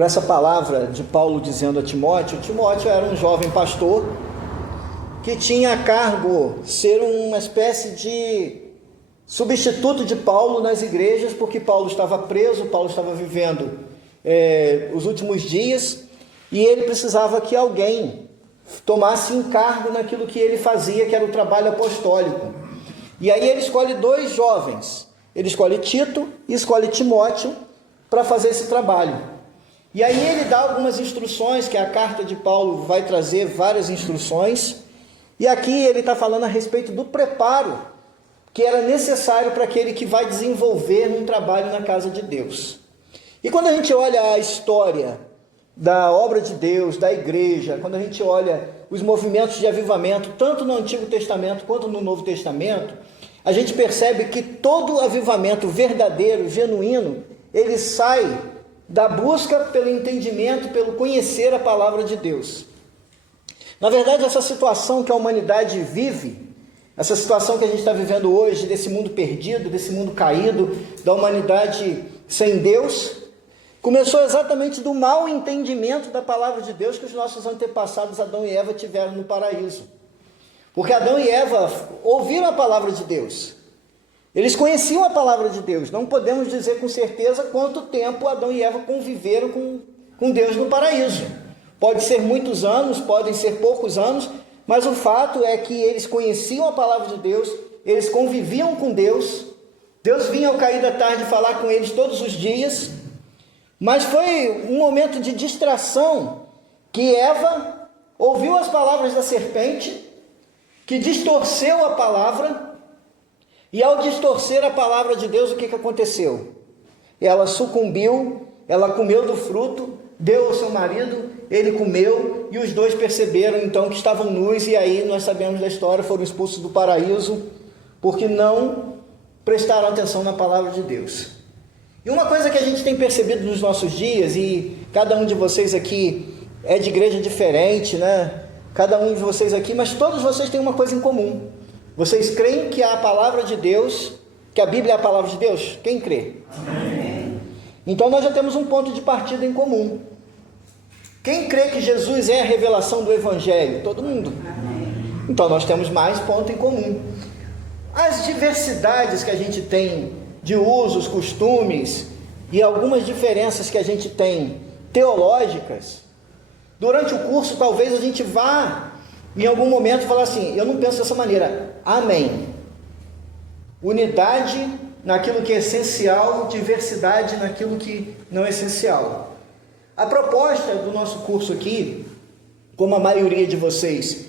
por essa palavra de Paulo dizendo a Timóteo. Timóteo era um jovem pastor que tinha a cargo ser uma espécie de substituto de Paulo nas igrejas, porque Paulo estava preso, Paulo estava vivendo os últimos dias, e ele precisava que alguém tomasse encargo naquilo que ele fazia, que era o trabalho apostólico. E aí ele escolhe dois jovens, ele escolhe Tito e escolhe Timóteo para fazer esse trabalho. E aí ele dá algumas instruções, que a carta de Paulo vai trazer várias instruções, e aqui ele está falando a respeito do preparo que era necessário para aquele que vai desenvolver um trabalho na casa de Deus. E quando a gente olha a história da obra de Deus, da igreja, quando a gente olha os movimentos de avivamento, tanto no Antigo Testamento quanto no Novo Testamento, a gente percebe que todo avivamento verdadeiro, genuíno, ele sai da busca pelo entendimento, pelo conhecer a palavra de Deus. Na verdade, essa situação que a humanidade vive, essa situação que a gente está vivendo hoje, desse mundo perdido, desse mundo caído, da humanidade sem Deus, começou exatamente do mau entendimento da palavra de Deus que os nossos antepassados, Adão e Eva, tiveram no paraíso. Porque Adão e Eva ouviram a palavra de Deus. Eles conheciam a palavra de Deus. Não podemos dizer com certeza quanto tempo Adão e Eva conviveram com Deus no paraíso. Pode ser muitos anos, podem ser poucos anos, mas o fato é que eles conheciam a palavra de Deus, eles conviviam com Deus, Deus vinha ao cair da tarde falar com eles todos os dias, mas foi um momento de distração que Eva ouviu as palavras da serpente, que distorceu a palavra, e ao distorcer a palavra de Deus, o que aconteceu? Ela sucumbiu, ela comeu do fruto, deu ao seu marido, ele comeu, e os dois perceberam então que estavam nus, e aí nós sabemos da história, foram expulsos do paraíso, porque não prestaram atenção na palavra de Deus. E uma coisa que a gente tem percebido nos nossos dias, e cada um de vocês aqui é de igreja diferente, né? Cada um de vocês aqui, mas todos vocês têm uma coisa em comum. Vocês creem que a palavra de Deus, que a Bíblia é a palavra de Deus? Quem crê? Amém. Então nós já temos um ponto de partida em comum. Quem crê que Jesus é a revelação do Evangelho? Todo mundo. Então nós temos mais ponto em comum. As diversidades que a gente tem de usos, costumes e algumas diferenças que a gente tem teológicas, durante o curso talvez a gente vá em algum momento falar assim, eu não penso dessa maneira. Amém. Unidade naquilo que é essencial, diversidade naquilo que não é essencial. A proposta do nosso curso aqui, como a maioria de vocês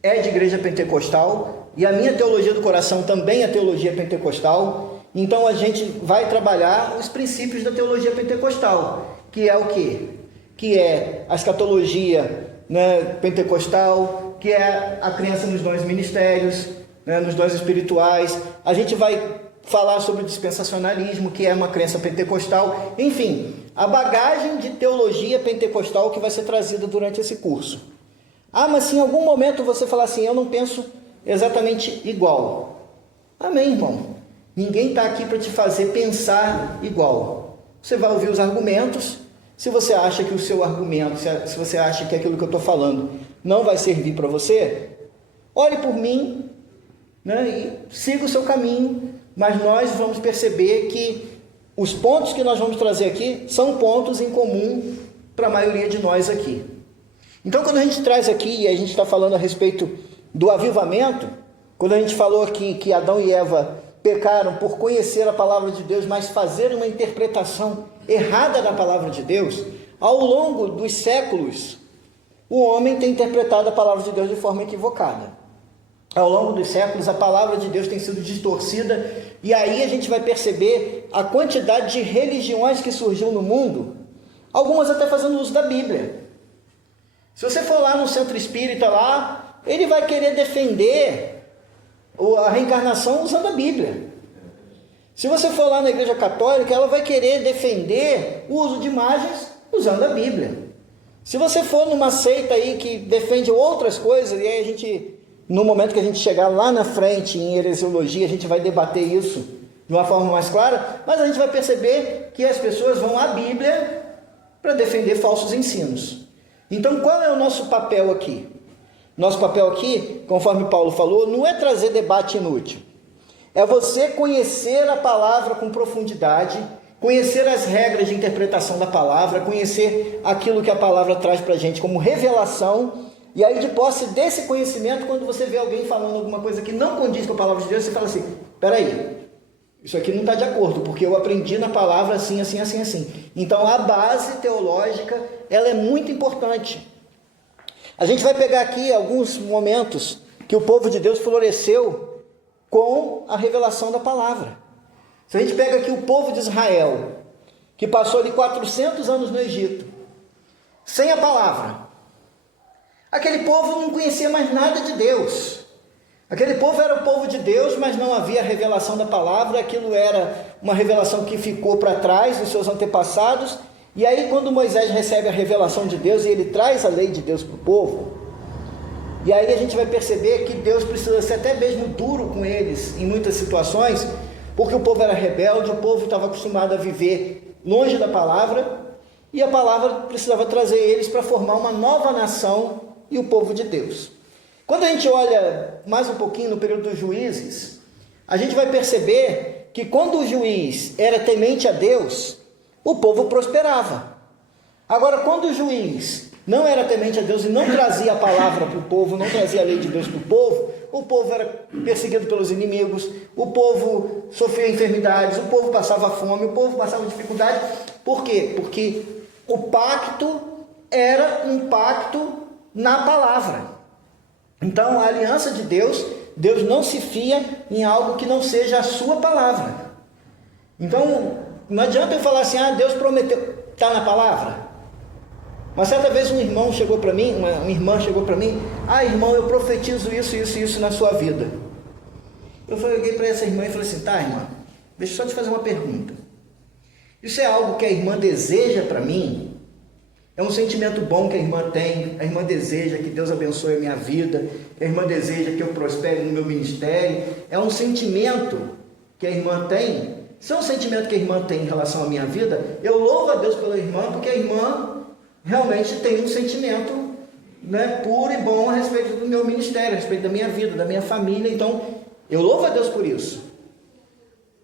é de igreja pentecostal, e a minha teologia do coração também é teologia pentecostal, então a gente vai trabalhar os princípios da teologia pentecostal, que é o quê? Que é a escatologia, né, pentecostal, que é a crença nos dons ministérios, né, nos dons espirituais. A gente vai falar sobre o dispensacionalismo, que é uma crença pentecostal. Enfim, a bagagem de teologia pentecostal que vai ser trazida durante esse curso. Ah, mas se em algum momento você falar assim, eu não penso exatamente igual. Amém, irmão. Ninguém está aqui para te fazer pensar igual. Você vai ouvir os argumentos. Se você acha que o seu argumento, se você acha que aquilo que eu estou falando não vai servir para você, ore por mim, né, e siga o seu caminho, mas nós vamos perceber que os pontos que nós vamos trazer aqui são pontos em comum para a maioria de nós aqui. Então, quando a gente traz aqui, e a gente está falando a respeito do avivamento, quando a gente falou aqui que Adão e Eva pecaram por conhecer a palavra de Deus, mas fazer uma interpretação errada da palavra de Deus, ao longo dos séculos, o homem tem interpretado a palavra de Deus de forma equivocada. Ao longo dos séculos, a palavra de Deus tem sido distorcida, e aí a gente vai perceber a quantidade de religiões que surgiu no mundo, algumas até fazendo uso da Bíblia. Se você for lá no centro espírita lá, ele vai querer defender a reencarnação usando a Bíblia. Se você for lá na igreja católica, ela vai querer defender o uso de imagens usando a Bíblia. Se você for numa seita aí que defende outras coisas, e aí a gente, no momento que a gente chegar lá na frente em heresiologia, a gente vai debater isso de uma forma mais clara, mas a gente vai perceber que as pessoas vão à Bíblia para defender falsos ensinos. Então, qual é o nosso papel aqui? Nosso papel aqui, conforme Paulo falou, não é trazer debate inútil. É você conhecer a palavra com profundidade, conhecer as regras de interpretação da palavra, conhecer aquilo que a palavra traz para a gente como revelação, e aí de posse desse conhecimento, quando você vê alguém falando alguma coisa que não condiz com a palavra de Deus, você fala assim, peraí, isso aqui não está de acordo, porque eu aprendi na palavra assim, assim, assim, assim. Então a base teológica, ela é muito importante. A gente vai pegar aqui alguns momentos que o povo de Deus floresceu com a revelação da palavra. Se a gente pega aqui o povo de Israel, que passou ali 400 anos no Egito, sem a palavra, aquele povo não conhecia mais nada de Deus. Aquele povo era o povo de Deus, mas não havia revelação da palavra, aquilo era uma revelação que ficou para trás dos seus antepassados. E aí quando Moisés recebe a revelação de Deus e ele traz a lei de Deus para o povo, e aí a gente vai perceber que Deus precisa ser até mesmo duro com eles em muitas situações, porque o povo era rebelde, o povo estava acostumado a viver longe da palavra, e a palavra precisava trazer eles para formar uma nova nação e o povo de Deus. Quando a gente olha mais um pouquinho no período dos juízes, a gente vai perceber que quando o juiz era temente a Deus, o povo prosperava. Agora, quando o juiz não era temente a Deus e não trazia a palavra para o povo, não trazia a lei de Deus para o povo era perseguido pelos inimigos, o povo sofria enfermidades, o povo passava fome, o povo passava dificuldade. Por quê? Porque o pacto era um pacto na palavra. Então, a aliança de Deus, Deus não se fia em algo que não seja a sua palavra. Então, não adianta eu falar assim, Deus prometeu, está na palavra. Uma certa vez um irmão chegou para mim, uma irmã chegou para mim, irmão, eu profetizo isso, isso e isso na sua vida. Eu falei para essa irmã e falei assim, tá, irmã, deixa eu só te fazer uma pergunta. Isso é algo que a irmã deseja para mim? É um sentimento bom que a irmã tem, a irmã deseja que Deus abençoe a minha vida, a irmã deseja que eu prospere no meu ministério, é um sentimento que a irmã tem. Se é um sentimento que a irmã tem em relação à minha vida, eu louvo a Deus pela irmã, porque a irmã realmente tem um sentimento, puro e bom a respeito do meu ministério, a respeito da minha vida, da minha família. Então, eu louvo a Deus por isso.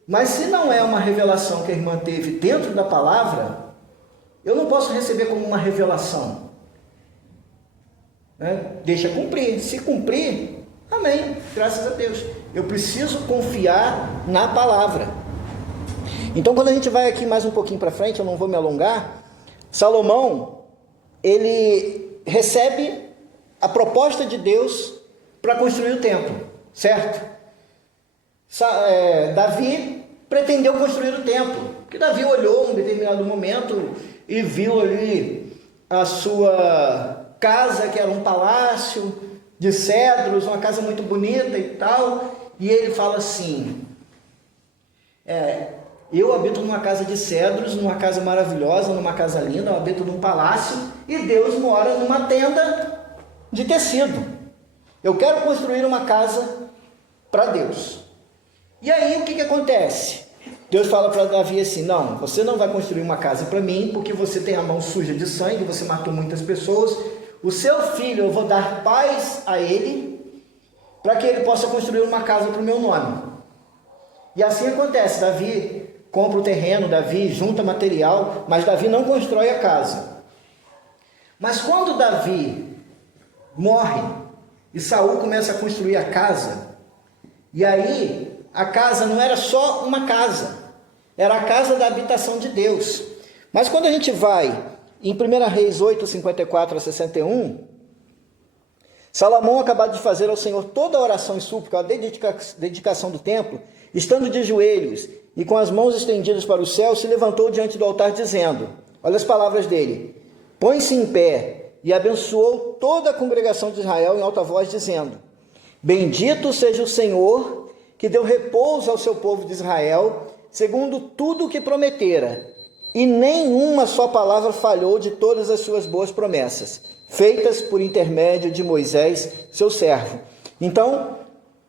Mas se não é uma revelação que a irmã teve dentro da palavra, eu não posso receber como uma revelação. Deixa cumprir. Se cumprir, amém, graças a Deus. Eu preciso confiar na palavra. Então, quando a gente vai aqui mais um pouquinho para frente, eu não vou me alongar, Salomão, ele recebe a proposta de Deus para construir o templo, certo? Davi pretendeu construir o templo, porque Davi olhou em um determinado momento e viu ali a sua casa, que era um palácio de cedros, uma casa muito bonita e tal, e ele fala assim, eu habito numa casa de cedros, numa casa maravilhosa, numa casa linda, eu habito num palácio, e Deus mora numa tenda de tecido. Eu quero construir uma casa para Deus. E aí o que acontece? Deus fala para Davi assim, não, você não vai construir uma casa para mim, porque você tem a mão suja de sangue, você matou muitas pessoas, o seu filho, eu vou dar paz a ele, para que ele possa construir uma casa para o meu nome. E assim acontece, Davi compra o terreno, Davi junta material, mas Davi não constrói a casa. Mas quando Davi morre e Saul começa a construir a casa, e aí a casa não era só uma casa, era a casa da habitação de Deus. Mas quando a gente vai em 1 Reis 8, 54 a 61, Salomão acabado de fazer ao Senhor toda a oração e súplica, a dedicação do templo, estando de joelhos e com as mãos estendidas para o céu, se levantou diante do altar dizendo, olha as palavras dele, põe-se em pé e abençoou toda a congregação de Israel em alta voz, dizendo, bendito seja o Senhor, que deu repouso ao seu povo de Israel, segundo tudo o que prometera, e nenhuma só palavra falhou de todas as suas boas promessas, feitas por intermédio de Moisés, seu servo. Então,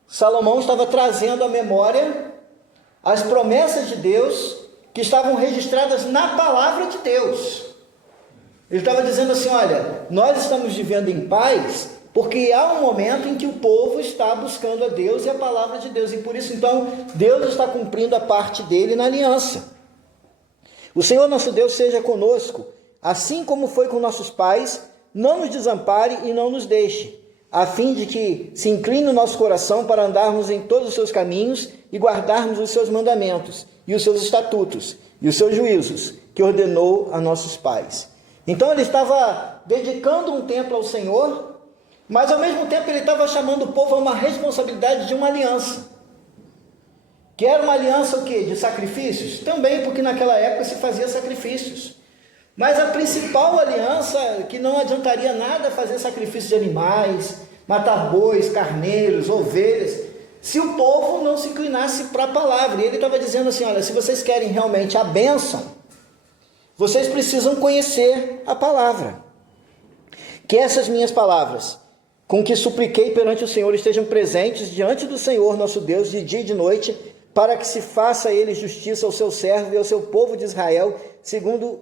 Salomão estava trazendo à memória as promessas de Deus que estavam registradas na palavra de Deus. Ele estava dizendo assim, olha, nós estamos vivendo em paz porque há um momento em que o povo está buscando a Deus e a palavra de Deus, e por isso então Deus está cumprindo a parte dele na aliança. O Senhor nosso Deus seja conosco, assim como foi com nossos pais, não nos desampare e não nos deixe, a fim de que se incline o nosso coração para andarmos em todos os seus caminhos e guardarmos os seus mandamentos, e os seus estatutos, e os seus juízos, que ordenou a nossos pais. Então ele estava dedicando um tempo ao Senhor, mas ao mesmo tempo ele estava chamando o povo a uma responsabilidade de uma aliança. Que era uma aliança o quê? De sacrifícios? Também, porque naquela época se fazia sacrifícios. Mas a principal aliança, que não adiantaria nada fazer sacrifício de animais, matar bois, carneiros, ovelhas, se o povo não se inclinasse para a palavra. E ele estava dizendo assim, olha, se vocês querem realmente a bênção, vocês precisam conhecer a palavra. Que essas minhas palavras, com que supliquei perante o Senhor, estejam presentes diante do Senhor nosso Deus de dia e de noite, para que se faça a ele justiça ao seu servo e ao seu povo de Israel, segundo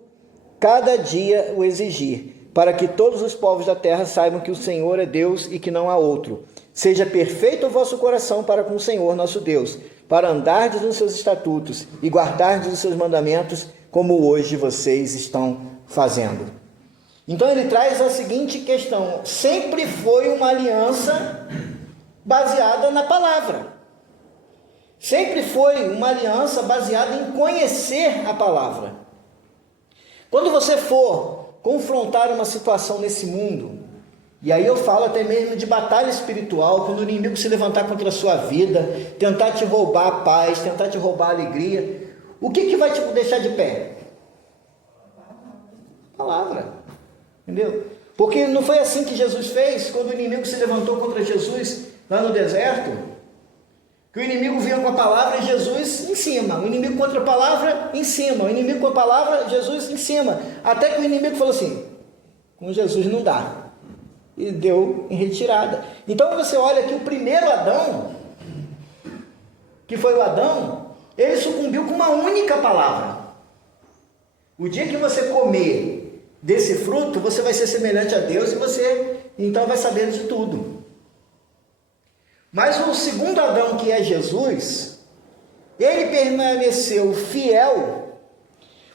cada dia o exigir, para que todos os povos da terra saibam que o Senhor é Deus e que não há outro. Seja perfeito o vosso coração para com o Senhor nosso Deus, para andardes nos seus estatutos e guardardes os seus mandamentos, como hoje vocês estão fazendo. Então ele traz a seguinte questão: sempre foi uma aliança baseada na palavra. Sempre foi uma aliança baseada em conhecer a palavra. Quando você for confrontar uma situação nesse mundo, e aí eu falo até mesmo de batalha espiritual, quando o inimigo se levantar contra a sua vida, tentar te roubar a paz, tentar te roubar a alegria, o que vai te deixar de pé? Palavra. Entendeu? Porque não foi assim que Jesus fez quando o inimigo se levantou contra Jesus lá no deserto? Que o inimigo vinha com a palavra e Jesus em cima, o inimigo contra a palavra em cima, o inimigo com a palavra, Jesus em cima, até que o inimigo falou assim, com Jesus não dá, e deu em retirada. Então você olha que o primeiro Adão, que foi o Adão, ele sucumbiu com uma única palavra. O dia que você comer desse fruto, você vai ser semelhante a Deus e você então vai saber de tudo. Mas o segundo Adão, que é Jesus, ele permaneceu fiel,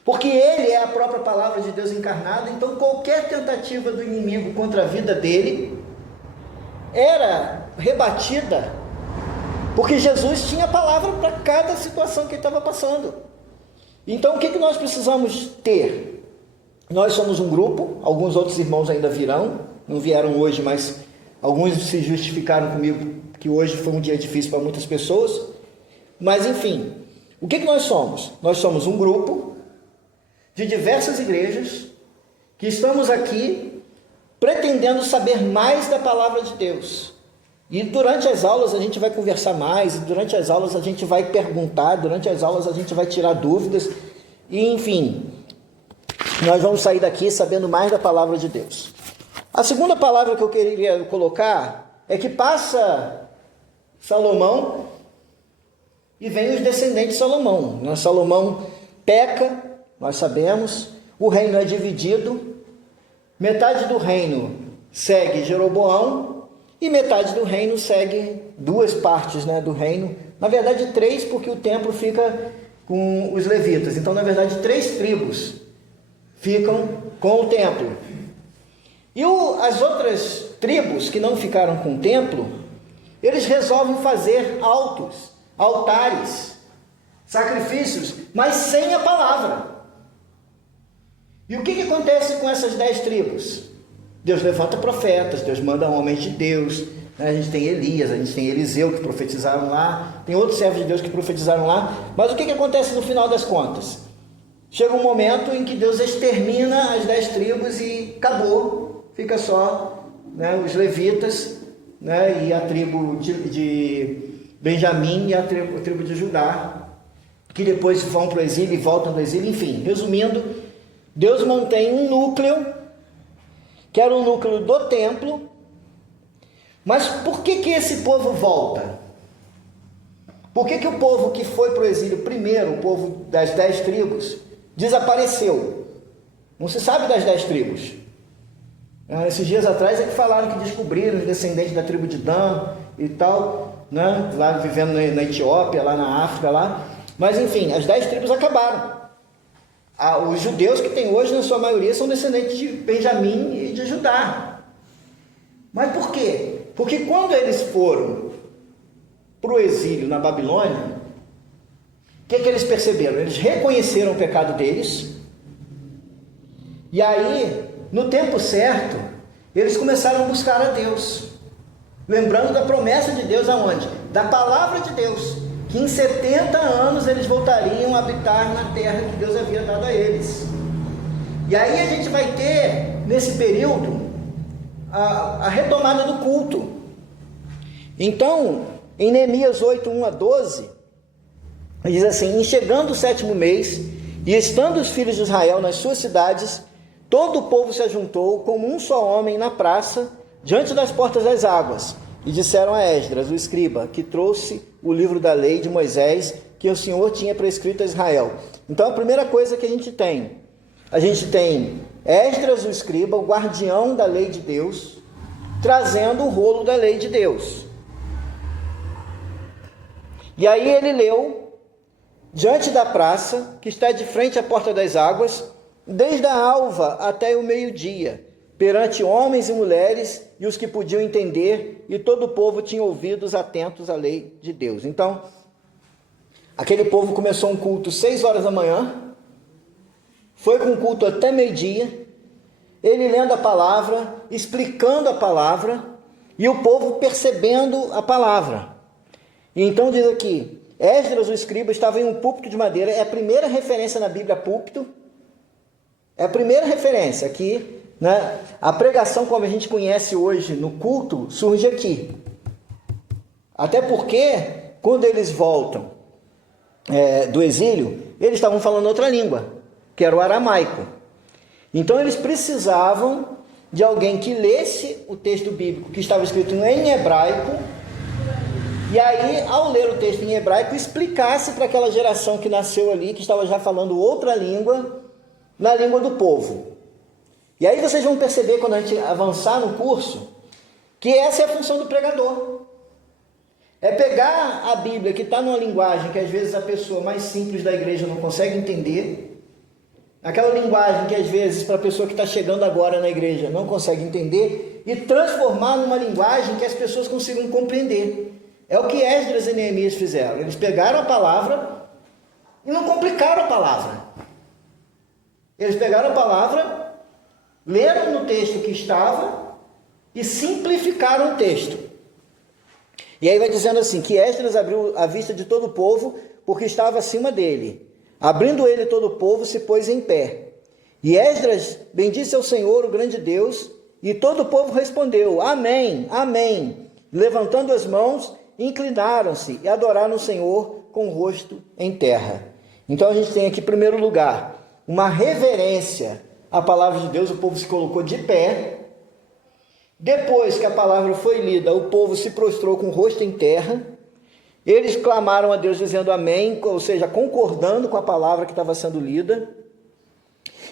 porque ele é a própria palavra de Deus encarnada. Então qualquer tentativa do inimigo contra a vida dele era rebatida, porque Jesus tinha palavra para cada situação que ele estava passando. Então o que nós precisamos ter? Nós somos um grupo, alguns outros irmãos ainda virão, não vieram hoje, mas alguns se justificaram comigo que hoje foi um dia difícil para muitas pessoas, mas enfim, o que nós somos? Nós somos um grupo de diversas igrejas que estamos aqui pretendendo saber mais da palavra de Deus, e durante as aulas a gente vai conversar mais, durante as aulas a gente vai perguntar, durante as aulas a gente vai tirar dúvidas, e enfim, nós vamos sair daqui sabendo mais da palavra de Deus. A segunda palavra que eu queria colocar é que passa Salomão e vem os descendentes de Salomão. Salomão peca, nós sabemos, o reino é dividido, metade do reino segue Jeroboão e metade do reino segue duas partes, do reino, na verdade 3, porque o templo fica com os levitas, então na verdade 3 tribos ficam com o templo. E as outras tribos que não ficaram com o templo, eles resolvem fazer altares, sacrifícios, mas sem a palavra. E o que acontece com essas 10 tribos? Deus levanta profetas, Deus manda homens de Deus, A gente tem Elias, a gente tem Eliseu que profetizaram lá, tem outros servos de Deus que profetizaram lá, mas o que acontece no final das contas? Chega um momento em que Deus extermina as 10 tribos e acabou, fica só os levitas, e a tribo de Benjamim e a tribo de Judá, que depois vão para o exílio e voltam do exílio. Enfim, resumindo, Deus mantém um núcleo, que era o núcleo do templo. Mas por que esse povo volta? Por que o povo que foi para o exílio primeiro, o povo das 10 tribos, desapareceu? Não se sabe das 10 tribos. Esses dias atrás é que falaram que descobriram os descendentes da tribo de Dan e tal, né? Lá vivendo na Etiópia, lá na África, lá. Mas enfim, as 10 tribos acabaram. Os judeus que tem hoje, na sua maioria, são descendentes de Benjamim e de Judá. Mas por quê? Porque quando eles foram para o exílio na Babilônia, o que eles perceberam? Eles reconheceram o pecado deles, e aí, no tempo certo, eles começaram a buscar a Deus, lembrando da promessa de Deus aonde? Da palavra de Deus, que em 70 anos eles voltariam a habitar na terra que Deus havia dado a eles. E aí a gente vai ter, nesse período, a retomada do culto. Então, em Neemias 8, 1 a 12, diz assim: em chegando o 7º mês, e estando os filhos de Israel nas suas cidades, todo o povo se ajuntou como um só homem na praça, diante das portas das águas, e disseram a Esdras, o escriba, que trouxe o livro da lei de Moisés, que o Senhor tinha prescrito a Israel. Então, a primeira coisa que a gente tem Esdras, o escriba, o guardião da lei de Deus, trazendo o rolo da lei de Deus. E aí ele leu, diante da praça, que está de frente à porta das águas, desde a alva até o meio-dia, perante homens e mulheres e os que podiam entender, e todo o povo tinha ouvidos atentos à lei de Deus. Então, aquele povo começou um culto 6 horas da manhã, foi com o culto até meio-dia, ele lendo a palavra, explicando a palavra, e o povo percebendo a palavra. E então diz aqui, Esdras, o escriba, estava em um púlpito de madeira. É a primeira referência na Bíblia, púlpito. É a primeira referência aqui, né? A pregação, como a gente conhece hoje no culto, surge aqui. Até porque, quando eles voltam do exílio, eles estavam falando outra língua, que era o aramaico. Então, eles precisavam de alguém que lesse o texto bíblico, que estava escrito em hebraico, e aí, ao ler o texto em hebraico, explicasse para aquela geração que nasceu ali, que estava já falando outra língua, na língua do povo. E aí vocês vão perceber, quando a gente avançar no curso, que essa é a função do pregador. É pegar a Bíblia, que está numa linguagem que às vezes a pessoa mais simples da igreja não consegue entender, aquela linguagem que às vezes para a pessoa que está chegando agora na igreja não consegue entender, e transformar numa linguagem que as pessoas consigam compreender. É o que Esdras e Neemias fizeram. Eles pegaram a palavra e não complicaram a palavra. Eles pegaram a palavra, leram no texto que estava e simplificaram o texto. E aí vai dizendo assim, que Esdras abriu a vista de todo o povo, porque estava acima dele. Abrindo ele todo o povo, se pôs em pé. E Esdras bendisse ao Senhor, o grande Deus, e todo o povo respondeu, amém, amém. Levantando as mãos, inclinaram-se e adoraram o Senhor com o rosto em terra. Então a gente tem aqui, em primeiro lugar, uma reverência à palavra de Deus. O povo se colocou de pé. Depois que a palavra foi lida, o povo se prostrou com o rosto em terra. Eles clamaram a Deus dizendo amém, ou seja, concordando com a palavra que estava sendo lida.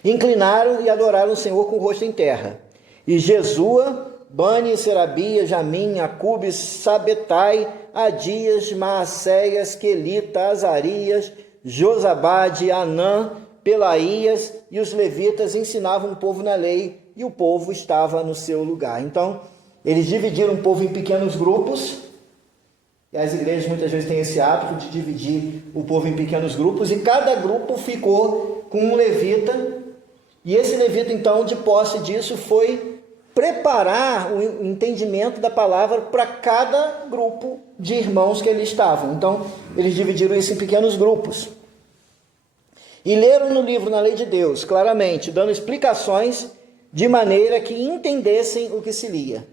Inclinaram e adoraram o Senhor com o rosto em terra. E Jesua, Bani, Serabia, Jamim, Acubes, Sabetai, Adias, Maacéias, Quelita, Azarias, Josabade, Anã, Pelaías e os levitas ensinavam o povo na lei, e o povo estava no seu lugar. Então, eles dividiram o povo em pequenos grupos, e as igrejas muitas vezes têm esse hábito de dividir o povo em pequenos grupos, e cada grupo ficou com um levita, e esse levita, então, de posse disso, foi preparar o entendimento da palavra para cada grupo de irmãos que ali estavam. Então, eles dividiram isso em pequenos grupos. E leram no livro, na lei de Deus, claramente, dando explicações de maneira que entendessem o que se lia.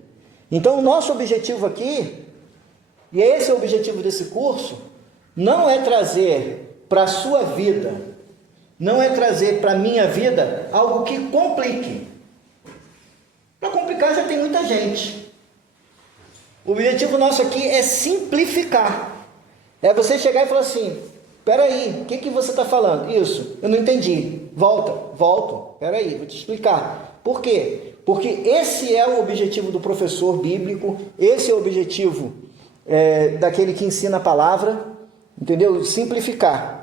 Então, o nosso objetivo aqui, e esse é o objetivo desse curso, não é trazer para a sua vida, não é trazer para a minha vida algo que complique. Para complicar já tem muita gente. O objetivo nosso aqui é simplificar. É você chegar e falar assim, Espera aí, o que você está falando? Isso, eu não entendi. Volto. Espera aí, vou te explicar. Por quê? Porque esse é o objetivo do professor bíblico, esse é o objetivo daquele que ensina a palavra, entendeu? Simplificar.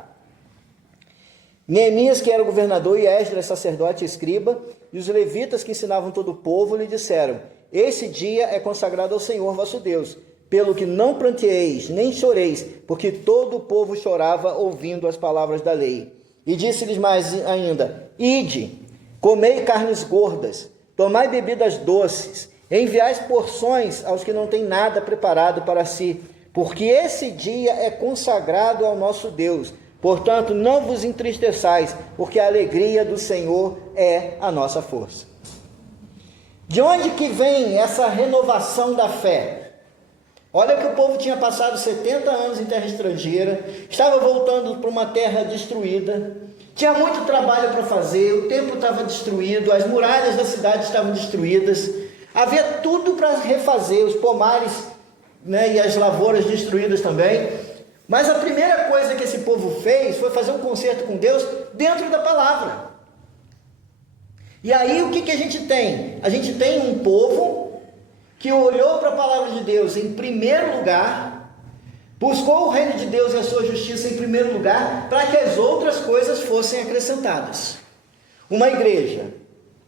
Neemias, que era governador, e Esdras, sacerdote e escriba, e os levitas que ensinavam todo o povo, lhe disseram: esse dia é consagrado ao Senhor vosso Deus, pelo que não pranteeis, nem choreis, porque todo o povo chorava ouvindo as palavras da lei. E disse-lhes mais ainda: ide, comei carnes gordas, tomai bebidas doces, enviai porções aos que não têm nada preparado para si, porque esse dia é consagrado ao nosso Deus. Portanto, não vos entristeçais, porque a alegria do Senhor é a nossa força. De onde que vem essa renovação da fé? Olha que o povo tinha passado 70 anos em terra estrangeira, estava voltando para uma terra destruída, tinha muito trabalho para fazer, o templo estava destruído, as muralhas da cidade estavam destruídas, havia tudo para refazer, os pomares, né, e as lavouras destruídas também. Mas a primeira coisa que esse povo fez foi fazer um concerto com Deus dentro da palavra. E aí o que a gente tem? A gente tem um povo que olhou para a palavra de Deus em primeiro lugar, buscou o reino de Deus e a sua justiça em primeiro lugar, para que as outras coisas fossem acrescentadas. Uma igreja,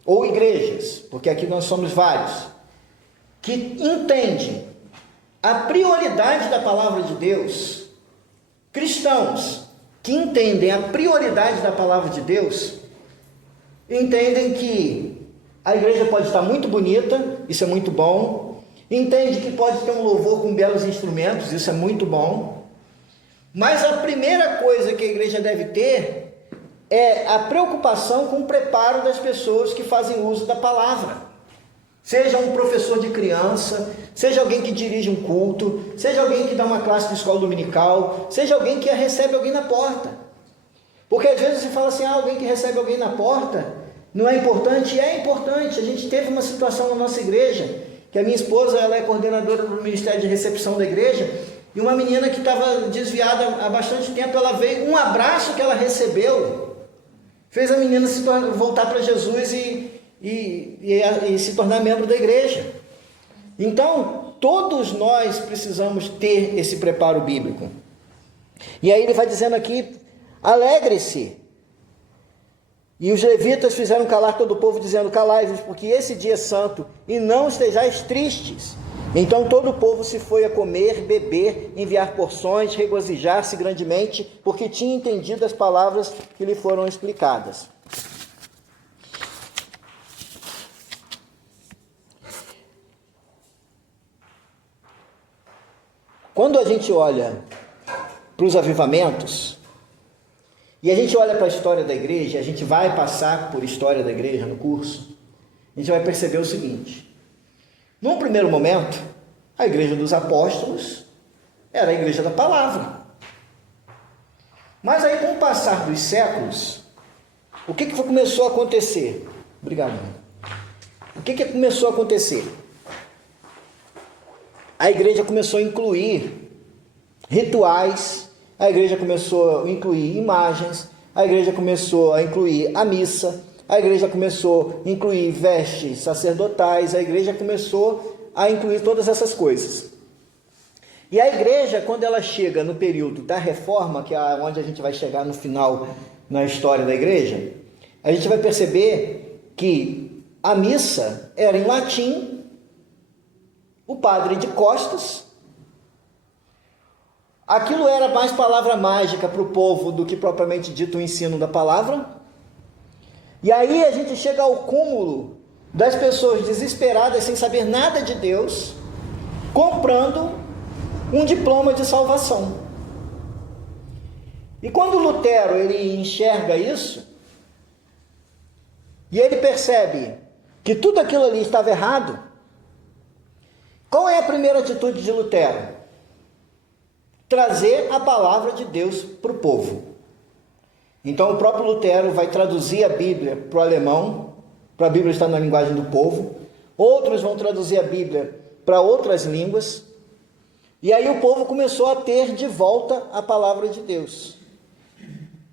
ou igrejas, porque aqui nós somos vários, que entende a prioridade da palavra de Deus, cristãos que entendem a prioridade da palavra de Deus, entendem que a igreja pode estar muito bonita, isso é muito bom, entende que pode ter um louvor com belos instrumentos, isso é muito bom, mas a primeira coisa que a igreja deve ter é a preocupação com o preparo das pessoas que fazem uso da palavra. Seja um professor de criança, seja alguém que dirige um culto, seja alguém que dá uma classe de escola dominical, seja alguém que recebe alguém na porta. Porque às vezes você fala assim, alguém que recebe alguém na porta não é importante? É importante. A gente teve uma situação na nossa igreja, que a minha esposa, ela é coordenadora do Ministério de Recepção da igreja, e uma menina que estava desviada há bastante tempo, ela veio, um abraço que ela recebeu, fez a menina voltar para Jesus e se tornar membro da igreja. Então, todos nós precisamos ter esse preparo bíblico. E aí ele vai dizendo aqui, alegre-se. E os levitas fizeram calar todo o povo, dizendo, calai-vos, porque esse dia é santo, e não estejais tristes. Então todo o povo se foi a comer, beber, enviar porções, regozijar-se grandemente, porque tinha entendido as palavras que lhe foram explicadas. Quando a gente olha para os avivamentos, e a gente olha para a história da igreja, a gente vai passar por história da igreja no curso, a gente vai perceber o seguinte: num primeiro momento, a igreja dos apóstolos era a igreja da palavra. Mas aí, com o passar dos séculos, o que começou a acontecer? Obrigado. O que começou a acontecer? A igreja começou a incluir rituais, a igreja começou a incluir imagens, a igreja começou a incluir a missa, a igreja começou a incluir vestes sacerdotais, a igreja começou a incluir todas essas coisas. E a igreja, quando ela chega no período da reforma, que é onde a gente vai chegar no final na história da igreja, a gente vai perceber que a missa era em latim, o padre de costas, aquilo era mais palavra mágica para o povo do que propriamente dito o ensino da palavra. E aí a gente chega ao cúmulo das pessoas desesperadas, sem saber nada de Deus, comprando um diploma de salvação. E quando Lutero ele enxerga isso, e ele percebe que tudo aquilo ali estava errado, qual é a primeira atitude de Lutero? Trazer a palavra de Deus para o povo. Então o próprio Lutero vai traduzir a Bíblia para o alemão, para a Bíblia estar na linguagem do povo. Outros vão traduzir a Bíblia para outras línguas. E aí o povo começou a ter de volta a palavra de Deus.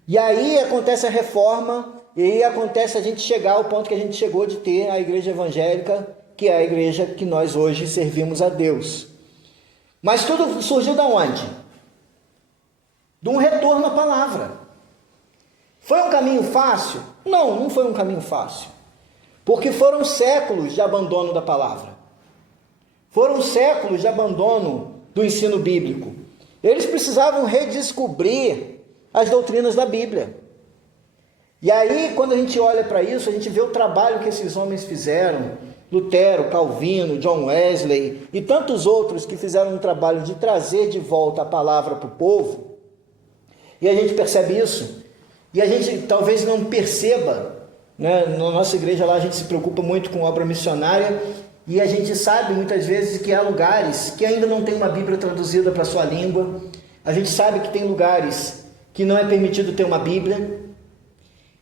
E aí acontece a reforma, e aí acontece a gente chegar ao ponto que a gente chegou de ter a igreja evangélica, que é a igreja que nós hoje servimos a Deus. Mas tudo surgiu da onde? De um retorno à palavra. Foi um caminho fácil? Não, não foi um caminho fácil. Porque foram séculos de abandono da palavra. Foram séculos de abandono do ensino bíblico. Eles precisavam redescobrir as doutrinas da Bíblia. E aí, quando a gente olha para isso, a gente vê o trabalho que esses homens fizeram. Lutero, Calvino, John Wesley e tantos outros que fizeram um trabalho de trazer de volta a palavra para o povo. E a gente percebe isso. E a gente talvez não perceba, né? Na nossa igreja lá a gente se preocupa muito com obra missionária. E a gente sabe muitas vezes que há lugares que ainda não tem uma Bíblia traduzida para a sua língua. A gente sabe que tem lugares que não é permitido ter uma Bíblia.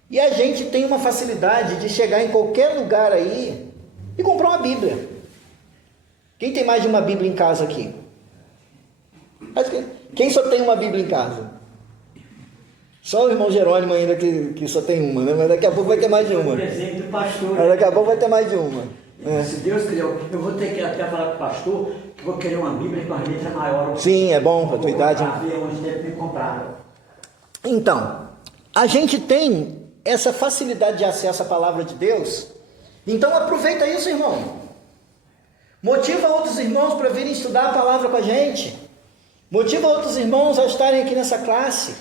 E a gente tem uma facilidade de chegar em qualquer lugar aí e comprar uma Bíblia. Quem tem mais de uma Bíblia em casa aqui? Quem só tem uma Bíblia em casa? Só o irmão Jerônimo ainda que só tem uma, né? Mas daqui a pouco vai ter mais de uma. Mas daqui a pouco vai ter mais de uma. Se Deus quiser, eu vou ter que até falar para o pastor que vou querer uma Bíblia com as letras maiores. Sim, é bom para a tua idade. Para ver onde deve me comprar. Então, a gente tem essa facilidade de acesso à palavra de Deus. Então aproveita isso, irmão. Motiva outros irmãos para virem estudar a palavra com a gente. Motiva outros irmãos a estarem aqui nessa classe.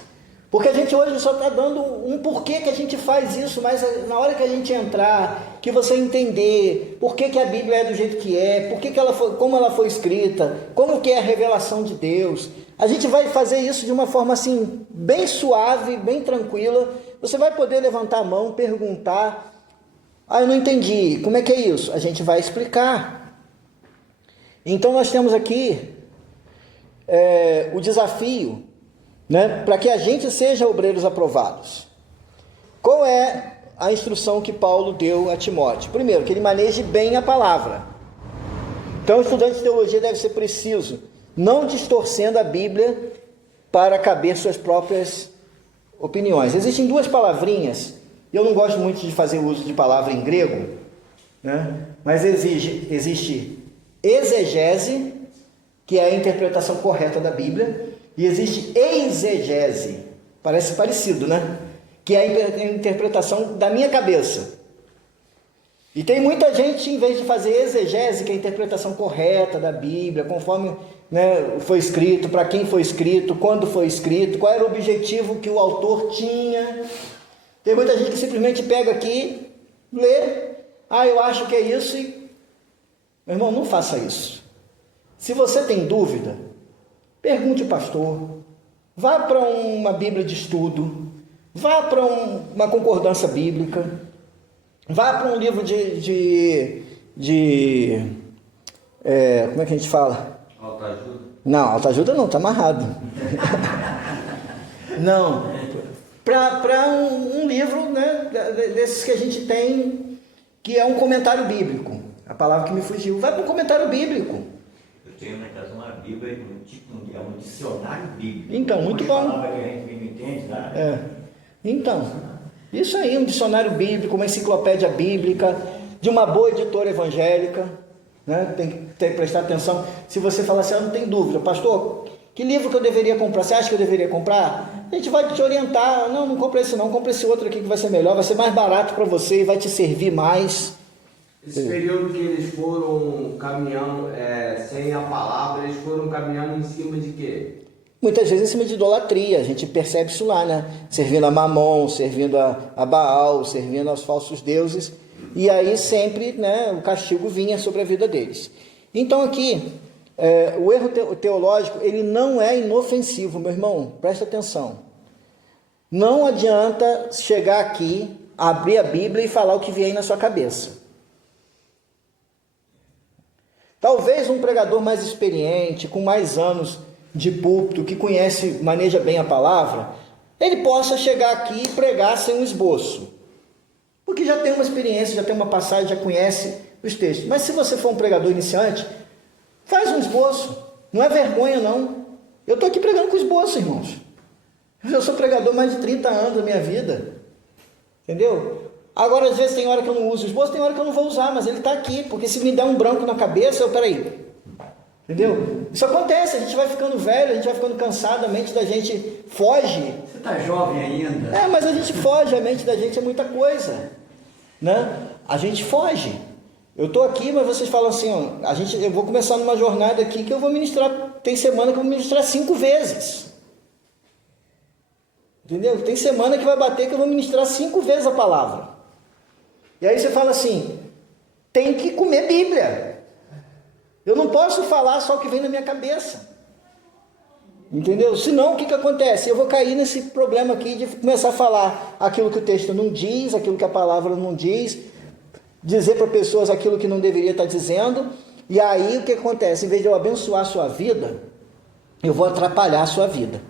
Porque a gente hoje só está dando um porquê que a gente faz isso, mas na hora que a gente entrar, que você entender por que a Bíblia é do jeito que é, por que ela foi, como ela foi escrita, como que é a revelação de Deus, a gente vai fazer isso de uma forma assim, bem suave, bem tranquila. Você vai poder levantar a mão, perguntar: ah, eu não entendi, como é que é isso? A gente vai explicar. Então nós temos aqui o desafio, né, para que a gente seja obreiros aprovados. Qual é a instrução que Paulo deu a Timóteo? Primeiro, que ele maneje bem a palavra. Então o estudante de teologia deve ser preciso, não distorcendo a Bíblia para caber suas próprias opiniões. Existem duas palavrinhas. Eu não gosto muito de fazer uso de palavra em grego, né? Mas existe exegese, que é a interpretação correta da Bíblia, e existe exegese, parece parecido, né? Que é a interpretação da minha cabeça. E tem muita gente, em vez de fazer exegese, que é a interpretação correta da Bíblia, conforme, né, foi escrito, para quem foi escrito, quando foi escrito, qual era o objetivo que o autor tinha. Tem muita gente que simplesmente pega aqui, lê, eu acho que é isso, e... Meu irmão, não faça isso. Se você tem dúvida, pergunte ao pastor, vá para uma Bíblia de estudo, vá para uma concordância bíblica, vá para um livro como é que a gente fala? Autoajuda? Não, autoajuda não, está amarrado. Não, para um livro, né, desses que a gente tem, que é um comentário bíblico. A palavra que me fugiu, vai para um comentário bíblico. Eu tenho na casa uma Bíblia, é um dicionário bíblico. Então, muito bom. Palavra que a gente não entende, tá? Então, isso aí, um dicionário bíblico, uma enciclopédia bíblica, de uma boa editora evangélica, né? Tem que prestar atenção. Se você falar assim, eu não tenho dúvida, pastor, que livro que eu deveria comprar? Você acha que eu deveria comprar? A gente vai te orientar. Não compra esse não, compra esse outro aqui que vai ser melhor, vai ser mais barato para você e vai te servir mais. Esse período que eles foram caminhando sem a palavra, eles foram caminhando em cima de quê? Muitas vezes em cima de idolatria, a gente percebe isso lá, né? Servindo a Mamon, servindo a Baal, servindo aos falsos deuses, e aí sempre, né, o castigo vinha sobre a vida deles. Então aqui, o erro teológico, ele não é inofensivo, meu irmão, presta atenção. Não adianta chegar aqui, abrir a Bíblia e falar o que vier aí na sua cabeça. Talvez um pregador mais experiente, com mais anos de púlpito, que conhece, maneja bem a palavra, ele possa chegar aqui e pregar sem um esboço. Porque já tem uma experiência, já tem uma passagem, já conhece os textos. Mas se você for um pregador iniciante, faz um esboço. Não é vergonha, não. Eu estou aqui pregando com esboço, irmãos. Eu sou pregador há mais de 30 anos da minha vida. Entendeu? Agora, às vezes, tem hora que eu não uso esboço, tem hora que eu não vou usar, mas ele está aqui. Porque se me der um branco na cabeça, peraí. Entendeu? Isso acontece, a gente vai ficando velho, a gente vai ficando cansado, a mente da gente foge. Você está jovem ainda. É, mas a gente foge, a mente da gente é muita coisa. Né? A gente foge. Eu estou aqui, mas vocês falam assim, ó, eu vou começar numa jornada aqui que eu vou ministrar, tem semana que eu vou ministrar 5 vezes. Entendeu? Tem semana que vai bater que eu vou ministrar 5 vezes a palavra. E aí você fala assim, tem que comer Bíblia. Eu não posso falar só o que vem na minha cabeça. Entendeu? Senão, o que acontece? Eu vou cair nesse problema aqui de começar a falar aquilo que o texto não diz, aquilo que a palavra não diz, dizer para pessoas aquilo que não deveria estar dizendo, e aí o que acontece? Em vez de eu abençoar a sua vida, eu vou atrapalhar a sua vida.